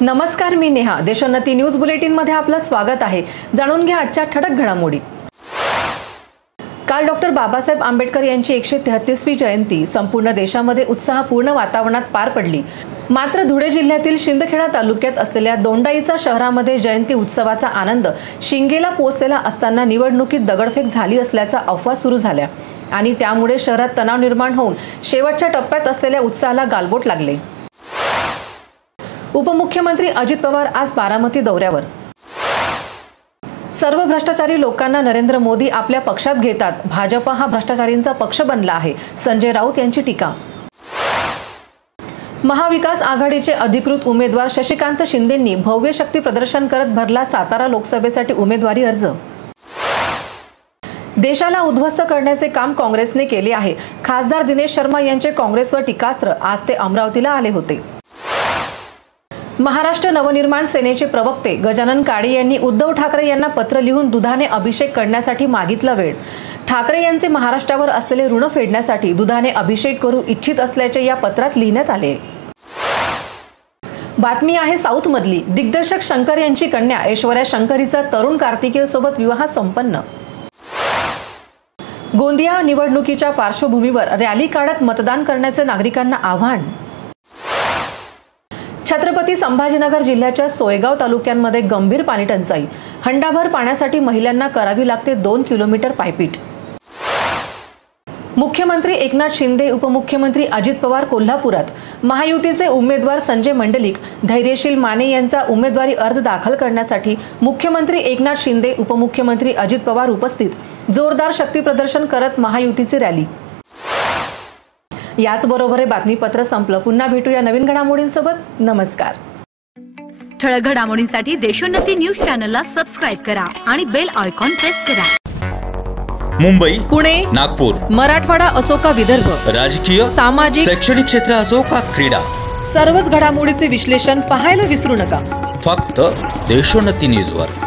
नमस्कार, मी Neha. Deshonnati news bulletin मध्ये आपलं स्वागत आहे. जाणून घ्या आजच्या ठळक घडामोडी. काल डॉक्टर बाबासाहेब आंबेडकर यांची 133वी जयंती संपूर्ण देशामध्ये उत्साहपूर्ण वातावरणात पार पडली. मात्र धुळे जिल्ह्यातील शिंदखेडा तालुक्यात असलेल्या दोंडाईचा शहरामध्ये जयंती उत्सवाचा आनंद शिंगेला पोहोचलेला असताना निवडणुकीत दगडफेक झाली असल्याचा अफवा सुरू झाल्या आणि त्यामुळे शहरात तणाव निर्माण होऊन शेवटच्या टप्प्यात असलेल्या उत्साहाला गालबोट लागले. उपमुख्यमंत्री अजित पवार आज बारामती दौऱ्यावर. सर्व भ्रष्टाचारी लोकांना नरेंद्र मोदी आपल्या पक्षात घेतात. भाजप हा भ्रष्टाचारींचा पक्ष बनला आहे. संजय राऊत यांची टीका. महाविकास आघाडीचे अधिकृत उमेदवार शशिकांत शिंदेंनी भव्य शक्ती प्रदर्शन करत भरला सातारा लोकसभेसाठी उमेदवारी अर्ज. देशाला उद्ध्वस्त करण्याचे काम काँग्रेसने केले आहे. खासदार दिनेश शर्मा यांचे काँग्रेसवर टीकास्त्र. आज ते अमरावतीला आले होते. महाराष्ट्र नवनिर्माण सेनेचे प्रवक्ते गजानन काळे यांनी उद्धव ठाकरे यांना पत्र लिहून दुधाने अभिषेक करण्यासाठी मागितला वेळ. ठाकरे यांचे महाराष्ट्रावर असलेले ऋण फेडण्यासाठी दुधाने अभिषेक करू इच्छित असल्याचे या पत्रात लिहिण्यात आले. बातमी आहे साऊथ मधली. दिग्दर्शक शंकर यांची कन्या ऐश्वर्या शंकरीचा तरुण कार्तिकेय सोबत विवाह संपन्न. गोंदिया निवडणुकीच्या पार्श्वभूमीवर रॅली काढत मतदान करण्याचे नागरिकांना आवाहन. छत्रपती संभाजीनगर जिल्ह्याच्या सोयगाव तालुक्यांमध्ये गंभीर पाणीटंचाई. हंडाभर पाण्यासाठी महिलांना करावी लागते 2 किलोमीटर पायपीट. मुख्यमंत्री एकनाथ शिंदे, उपमुख्यमंत्री अजित पवार कोल्हापुरात. महायुतीचे उमेदवार संजय मंडलिक, धैर्यशील माने यांचा उमेदवारी अर्ज दाखल करण्यासाठी मुख्यमंत्री एकनाथ शिंदे, उपमुख्यमंत्री अजित पवार उपस्थित. जोरदार शक्ती प्रदर्शन करत महायुतीची रॅली. याचबरोबर हे बातमीपत्र संपलं. पुन्हा भेटूया नवीन घडामोडींसोबत. नमस्कार. ठळक घडामोडींसाठी देशोन्नती न्यूज चॅनलला सबस्क्राइब करा आणि बेल आयकॉन प्रेस करा. मुंबई, पुणे, नागपूर, मराठवाडा असो का विदर्भ, राजकीय, सामाजिक, शैक्षणिक क्षेत्र असो का क्रीडा, सर्वच घडामोडीचे विश्लेषण पाहायला विसरू नका. फक्त देशोन्नती न्यूजवर.